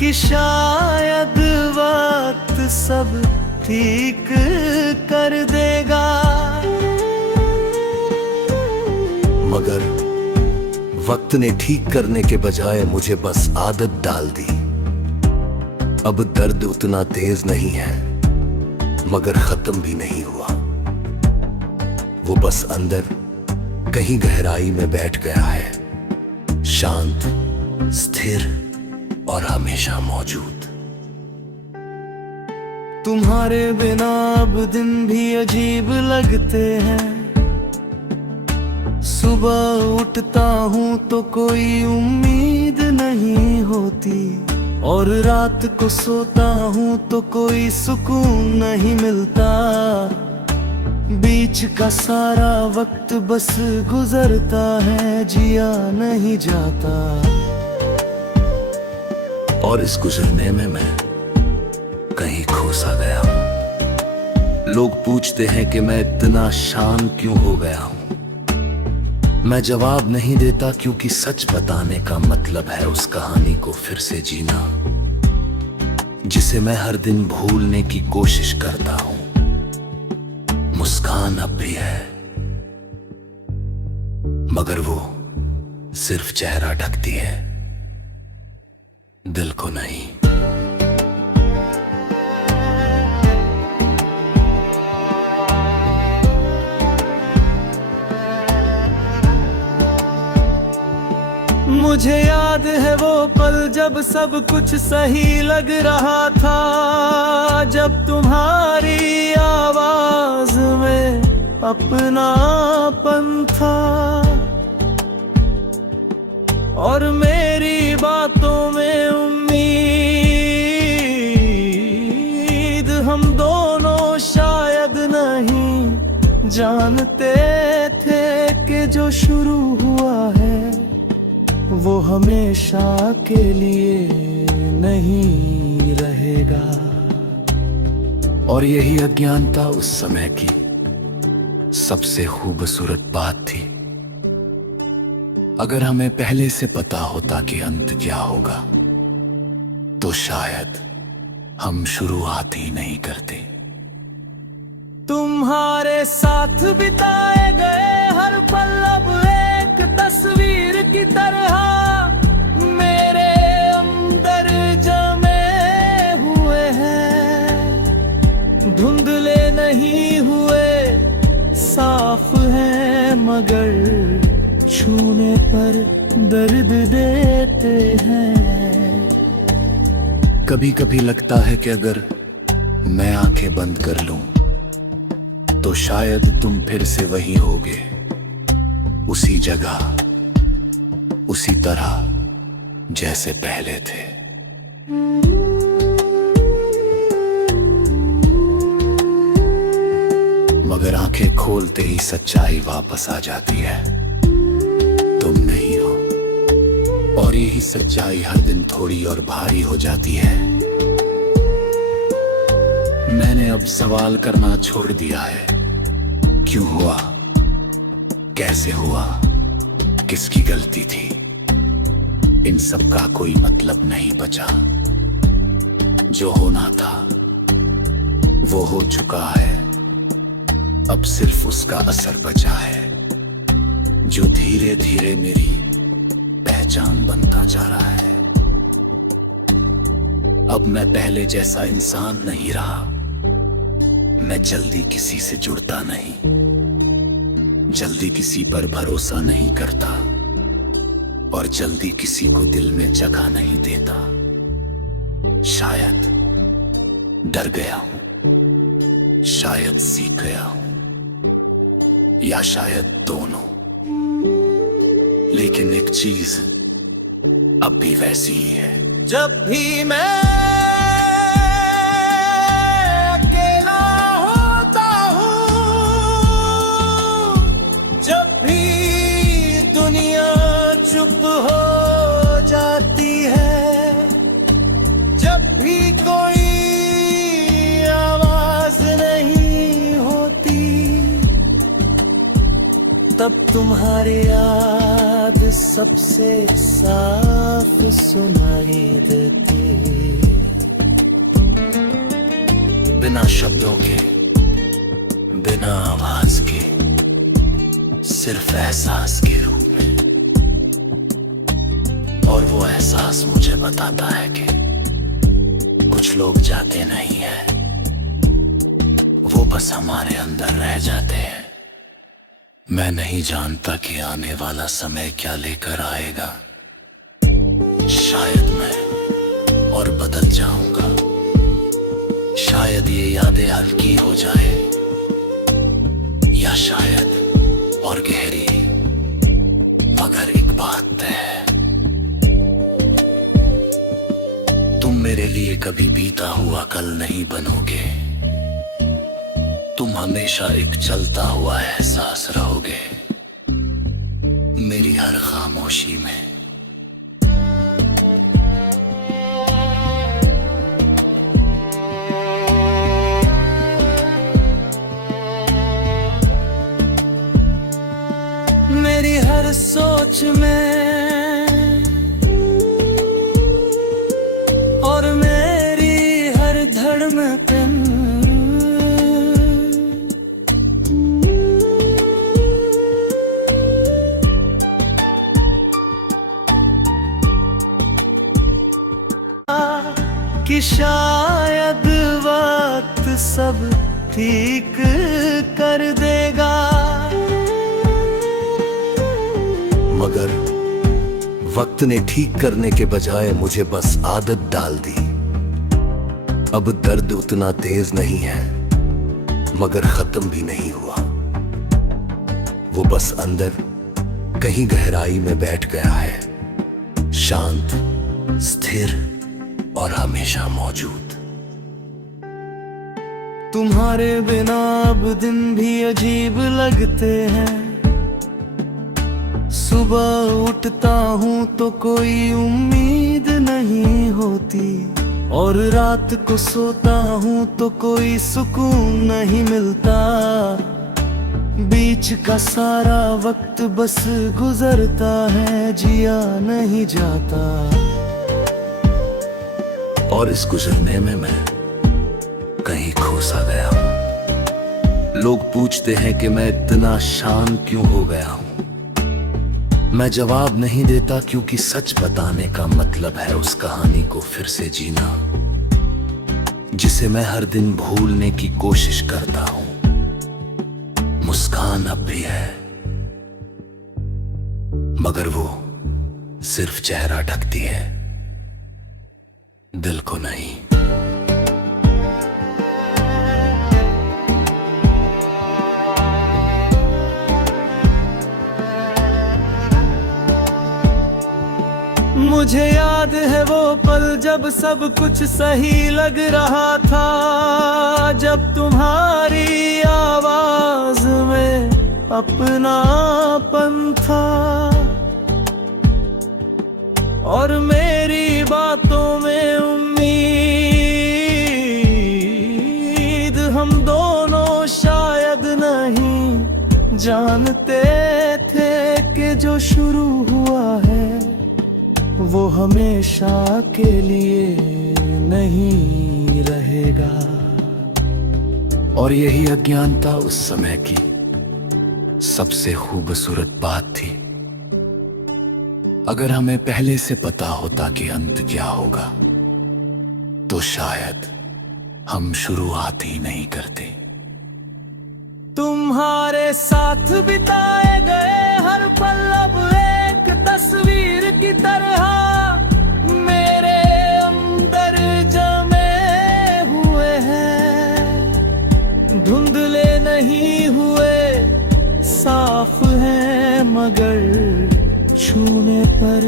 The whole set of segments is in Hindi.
कि शायद वक्त सब ठीक कर देगा, मगर वक्त ने ठीक करने के बजाय मुझे बस आदत डाल दी। अब दर्द उतना तेज नहीं है, मगर खत्म भी नहीं हुआ। वो बस अंदर कहीं गहराई में बैठ गया है, शांत, स्थिर और हमेशा मौजूद। तुम्हारे बिना अब दिन भी अजीब लगते हैं। सुबह उठता हूँ तो कोई उम्मीद नहीं होती, और रात को सोता हूँ तो कोई सुकून नहीं मिलता। बीच का सारा वक्त बस गुजरता है, जिया नहीं जाता। और इस गुजरने में मैं कहीं खो सा गया हूं। लोग पूछते हैं कि मैं इतना शांत क्यों हो गया हूं। मैं जवाब नहीं देता, क्योंकि सच बताने का मतलब है उस कहानी को फिर से जीना, जिसे मैं हर दिन भूलने की कोशिश करता हूं। मुस्कान अब भी है, मगर वो सिर्फ चेहरा ढकती है, दिल को नहीं। मुझे याद है वो पल जब सब कुछ सही लग रहा था, जब तुम्हारी आवाज में अपनापन था, और मेरी बातों में उम्मीद। हम दोनों शायद नहीं जानते थे कि जो शुरू हुआ है वो हमेशा के लिए नहीं रहेगा। और यही अज्ञानता उस समय की सबसे खूबसूरत बात थी। अगर हमें पहले से पता होता कि अंत क्या होगा, तो शायद हम शुरुआत ही नहीं करते। तुम्हारे साथ बिताए गए हर पल अब एक तस्वीर की तरह मेरे अंदर जमे हुए हैं। धुंधले नहीं हुए, साफ हैं, मगर छूने पर दर्द देते हैं। कभी कभी लगता है कि अगर मैं आंखें बंद कर लूं, तो शायद तुम फिर से वही होगे, उसी जगह, उसी तरह जैसे पहले थे। मगर आंखें खोलते ही सच्चाई वापस आ जाती है, तुम नहीं हो। और यही सच्चाई हर दिन थोड़ी और भारी हो जाती है। मैंने अब सवाल करना छोड़ दिया है, क्यों हुआ, कैसे हुआ, किसकी गलती थी। इन सब का कोई मतलब नहीं बचा। जो होना था वो हो चुका है, अब सिर्फ उसका असर बचा है, जो धीरे धीरे मेरी पहचान बनता जा रहा है। अब मैं पहले जैसा इंसान नहीं रहा। मैं जल्दी किसी से जुड़ता नहीं, जल्दी किसी पर भरोसा नहीं करता, और जल्दी किसी को दिल में जगह नहीं देता। शायद डर गया हूं, शायद सीख गया हूं, या शायद दोनों। लेकिन एक चीज अब भी वैसी ही है। जब भी मैं अकेला होता हूँ, जब भी दुनिया चुप हो जाती है, जब भी कोई आवाज नहीं होती, तब तुम्हारी याद सबसे साफ सुनाई देती। बिना शब्दों के, बिना आवाज के, सिर्फ एहसास के रूप में। और वो एहसास मुझे बताता है कि कुछ लोग जाते नहीं हैं, वो बस हमारे अंदर रह जाते हैं। मैं नहीं जानता कि आने वाला समय क्या लेकर आएगा। शायद मैं और बदल जाऊंगा, शायद ये यादें हल्की हो जाए, या शायद और गहरी। मगर एक बात तय है, तुम मेरे लिए कभी बीता हुआ कल नहीं बनोगे। तुम हमेशा एक चलता हुआ एहसास रहोगे मेरी हर खामोशी में। मेरी हर सोच में और मेरी हर धड़कन, कि शायद वक्त सब ठीक कर देगा। मगर वक्त ने ठीक करने के बजाय मुझे बस आदत डाल दी। अब दर्द उतना तेज नहीं है, मगर खत्म भी नहीं हुआ। वो बस अंदर कहीं गहराई में बैठ गया है, शांत, स्थिर और हमेशा मौजूद। तुम्हारे बिना अब दिन भी अजीब लगते हैं। सुबह उठता हूँ तो कोई उम्मीद नहीं होती, और रात को सोता हूँ तो कोई सुकून नहीं मिलता। बीच का सारा वक्त बस गुजरता है, जिया नहीं जाता। और इस गुजरने में मैं कहीं खो सा गया हूं। लोग पूछते हैं कि मैं इतना शांत क्यों हो गया हूं। मैं जवाब नहीं देता, क्योंकि सच बताने का मतलब है उस कहानी को फिर से जीना, जिसे मैं हर दिन भूलने की कोशिश करता हूं। मुस्कान अब भी है, मगर वो सिर्फ चेहरा ढकती है, दिल को नहीं। मुझे याद है वो पल जब सब कुछ सही लग रहा था, जब तुम्हारी आवाज में अपनापन था और मेरी बातों में उम्मीद। हम दोनों शायद नहीं जानते थे कि जो शुरू हुआ है वो हमेशा के लिए नहीं रहेगा। और यही अज्ञानता उस समय की सबसे खूबसूरत बात थी। अगर हमें पहले से पता होता कि अंत क्या होगा, तो शायद हम शुरुआत ही नहीं करते। तुम्हारे साथ बिताए गए हर पल अब एक तस्वीर की तरह मेरे अंदर जमे हुए हैं। धुंधले नहीं हुए, साफ हैं, मगर छूने पर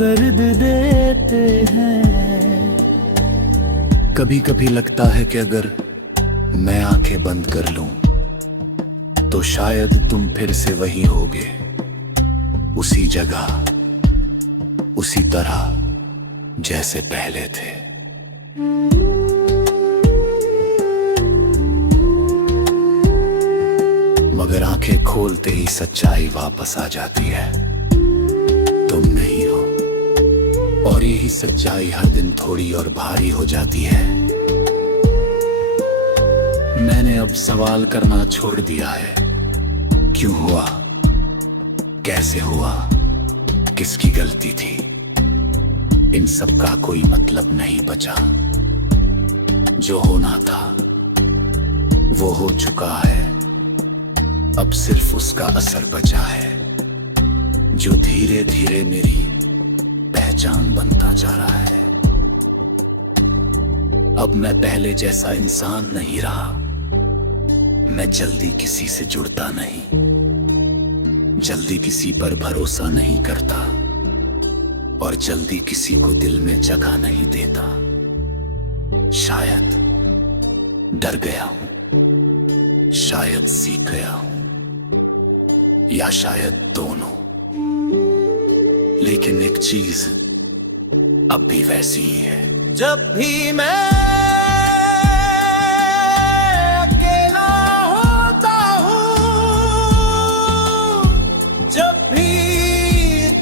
दर्द देते हैं। कभी कभी लगता है कि अगर मैं आंखें बंद कर लूं, तो शायद तुम फिर से वही होगे, उसी जगह, उसी तरह जैसे पहले थे। मगर आंखें खोलते ही सच्चाई वापस आ जाती है। और यही सच्चाई हर दिन थोड़ी और भारी हो जाती है। मैंने अब सवाल करना छोड़ दिया है, क्यों हुआ, कैसे हुआ, किसकी गलती थी। इन सब का कोई मतलब नहीं बचा। जो होना था वो हो चुका है, अब सिर्फ उसका असर बचा है, जो धीरे धीरे मेरी पहचान बनता जा रहा है। अब मैं पहले जैसा इंसान नहीं रहा। मैं जल्दी किसी से जुड़ता नहीं, जल्दी किसी पर भरोसा नहीं करता और जल्दी किसी को दिल में जगह नहीं देता। शायद डर गया हूं, शायद सीख गया हूं, या शायद दोनों। लेकिन एक चीज अब भी वैसी ही है। जब भी मैं अकेला होता हूँ, जब भी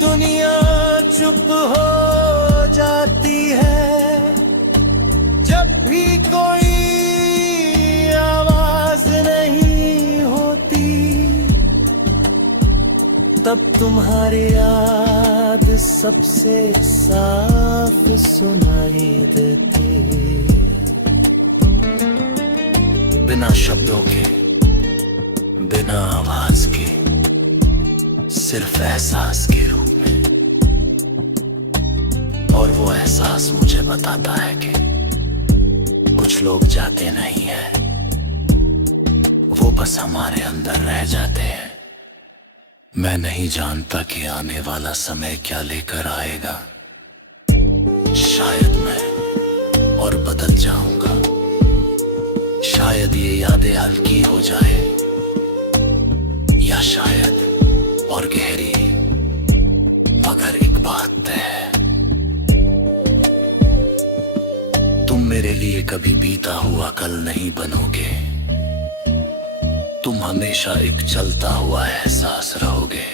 दुनिया चुप हो जाती है, जब भी कोई आवाज नहीं होती, तब तुम्हारी याद सबसे साफ सुनाई देती। बिना शब्दों के, बिना आवाज के, सिर्फ एहसास के रूप में। और वो एहसास मुझे बताता है कि कुछ लोग जाते नहीं हैं, वो बस हमारे अंदर रह जाते हैं। मैं नहीं जानता कि आने वाला समय क्या लेकर आएगा। शायद मैं और बदल जाऊंगा, शायद ये यादें हल्की हो जाए, या शायद और गहरी। मगर एक बात तय है, तुम मेरे लिए कभी बीता हुआ कल नहीं बनोगे। तुम हमेशा एक चलता हुआ एहसास रहोगे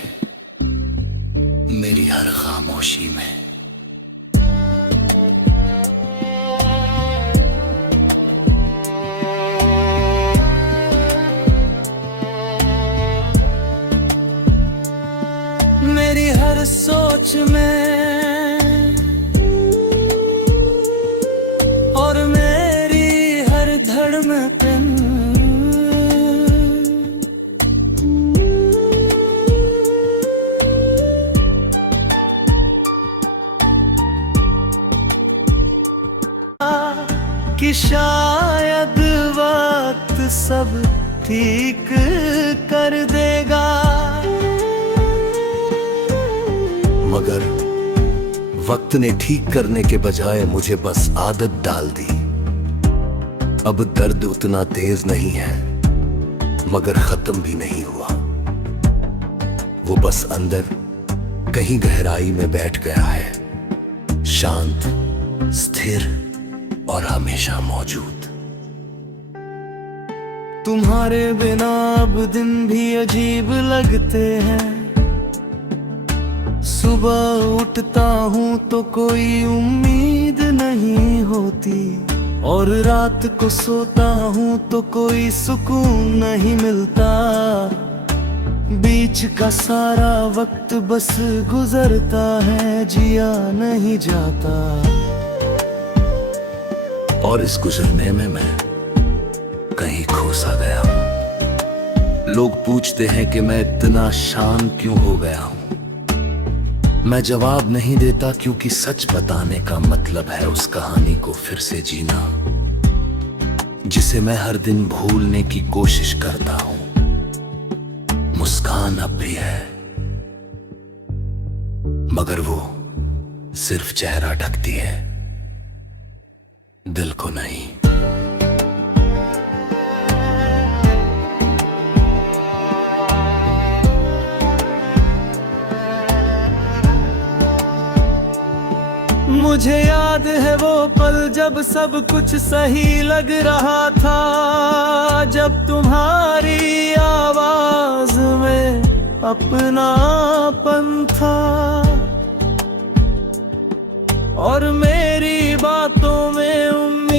मेरी हर खामोशी में। मेरी हर सोच में और मेरी हर धड़कन, कि शायद वक्त सब ठीक कर देगा। मगर वक्त ने ठीक करने के बजाय मुझे बस आदत डाल दी। अब दर्द उतना तेज नहीं है, मगर खत्म भी नहीं हुआ। वो बस अंदर कहीं गहराई में बैठ गया है, शांत, स्थिर और हमेशा मौजूद। तुम्हारे बिना अब दिन भी अजीब लगते हैं। सुबह उठता हूँ तो कोई उम्मीद नहीं होती, और रात को सोता हूँ तो कोई सुकून नहीं मिलता। बीच का सारा वक्त बस गुजरता है, जिया नहीं जाता। और इस गुजरने में मैं कहीं खो सा गया हूं। लोग पूछते हैं कि मैं इतना शांत क्यों हो गया हूं। मैं जवाब नहीं देता, क्योंकि सच बताने का मतलब है उस कहानी को फिर से जीना, जिसे मैं हर दिन भूलने की कोशिश करता हूं। मुस्कान अब भी है, मगर वो सिर्फ चेहरा ढकती है, दिल को नहीं। मुझे याद है वो पल जब सब कुछ सही लग रहा था, जब तुम्हारी आवाज में अपनापन था। और मेरी बातों में उम्मीद।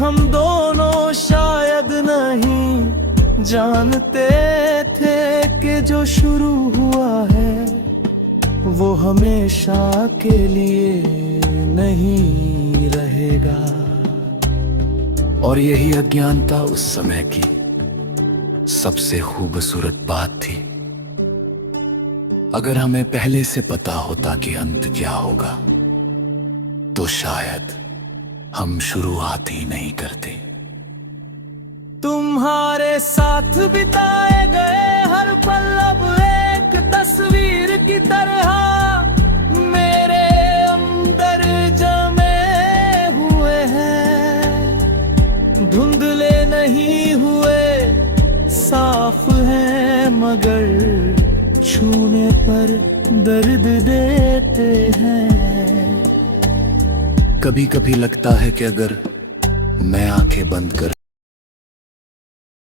हम दोनों शायद नहीं जानते थे कि जो शुरू हुआ है वो हमेशा के लिए नहीं रहेगा। और यही अज्ञानता उस समय की सबसे खूबसूरत बात थी। अगर हमें पहले से पता होता कि अंत क्या होगा तो शायद हम शुरुआत ही नहीं करते। तुम्हारे साथ बिताए गए हर पल अब एक तस्वीर की तरह मेरे अंदर जमे हुए हैं। धुंधले नहीं हुए, साफ हैं, मगर छूने पर दर्द देते हैं। कभी कभी लगता है कि अगर मैं आंखें बंद कर